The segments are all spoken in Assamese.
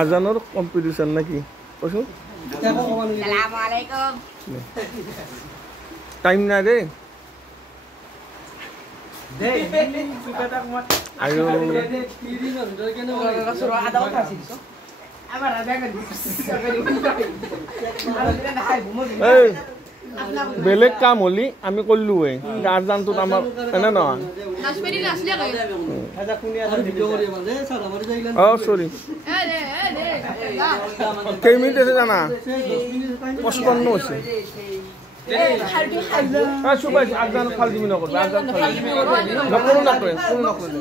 আজানৰ কম্পিটিশন নাকি কৈছো আসসালামু আলাইকুম টাইম নাই রে আয়ো বেলেগ কাম হলি আমি করলু আজানটো আমার এনে নহয় সরি কেই মিনিট আছে জানা 55 হচ্ছে আজান খাল দিবি নকরবে আজান খাল নকরো নকরে কোনো নকরে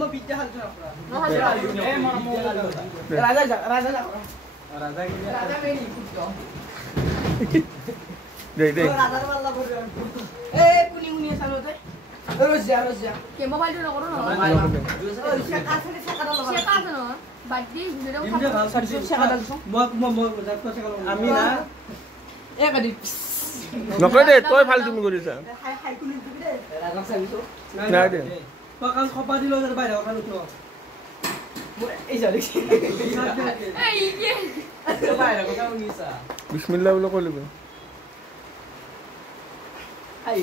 রাজা রাজা রাজা মেরি কুত্তো দে দে রাজার পাল্লা করে এ কুনি কুনি সালোতে রোজা কে মোবাইলটা না করো না সে কাছে না বাড়ি ভিডিও কথা শেখা দাও আমি না একাদি নকরে দে তই ফাল তুমি কৰিছা হাই কুনি দিবি দে রাজা সাবিছো নাই দে পাকাল খপা দিলো যার বাইরে ওখানে উঠলো এই যারে এই ইয়ে বাইরে কথা উনিসা বিসমিল্লাহ বলে কইলবে আই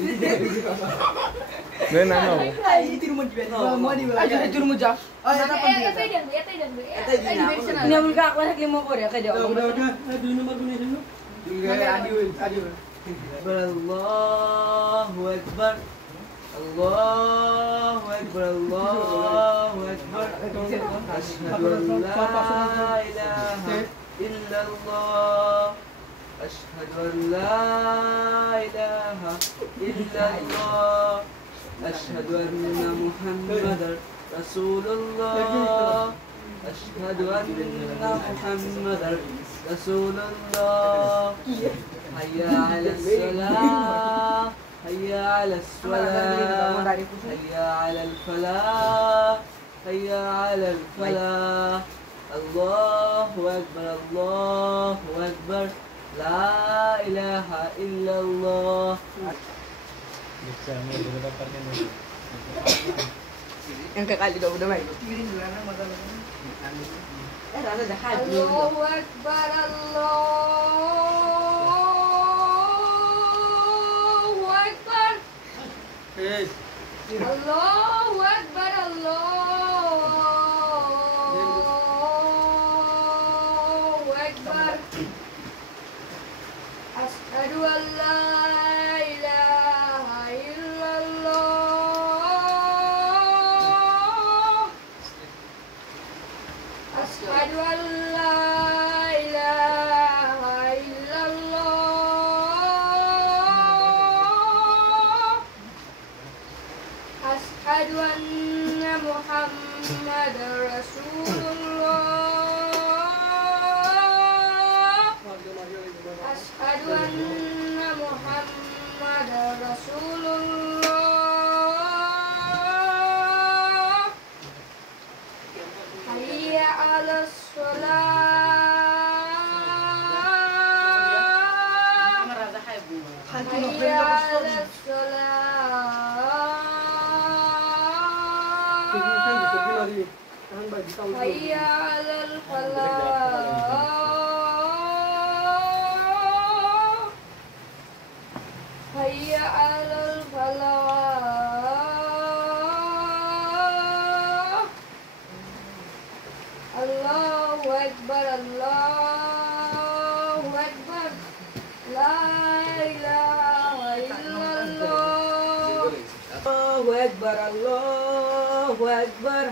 নে না না আই তিরুমুজ বে মরি আই তিরুমুজ যা এটাই দেন এটাই দেন নিয়মকা আকলা থাকলে মো করে কে দাও দুই নম্বর গুনে দিন আদি আল্লাহু আকবার আল্লাহু আকবার আল্লাহু আকবার আশহাদু আল্লা ইলাহা ইল্লাল্লাহ আশহাদু আল্লা ইলাহা ইল্লাল্লাহ আশহাদু আন্না মুহাম্মাদার রাসূলুল্লাহ أشهد أن محمدا رسول الله حي على الصلاة حي على الصلاة حي على الفلاح حي على الفلاح الله أكبر الله أكبر لا إله إلا الله yang kekali udah baik. Allahu Akbar Allahu Akbar Allahu Akbar Allahu Akbar Asyhadu an la ilaha illallah Asyhadu an la ilaha illallah Asyhadu anna Muhammadar Rasulullah Asyhadu anna Muhammadar Rasulullah Hayya 'alas shalah Hayya 'alas shalah Hayya 'alal falah Hayya 'alal falah Allahu Akbar Allahu Akbar La ilaha illallah Allahu Akbar Allahu Akbar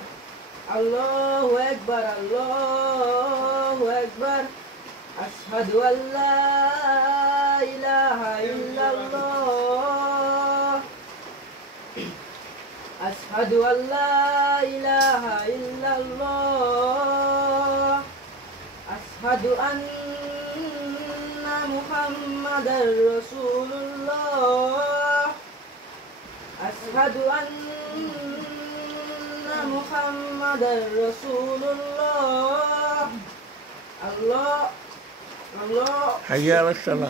Allahu Akbar Allahu Akbar Asyhadu an la ilaha illallah Asyhadu an la ilaha illallah Asyhadu anna Muhammadar Rasulullah Asyhadu anna Muhammadar Rasulullah Allah Allah hayya 'alas salah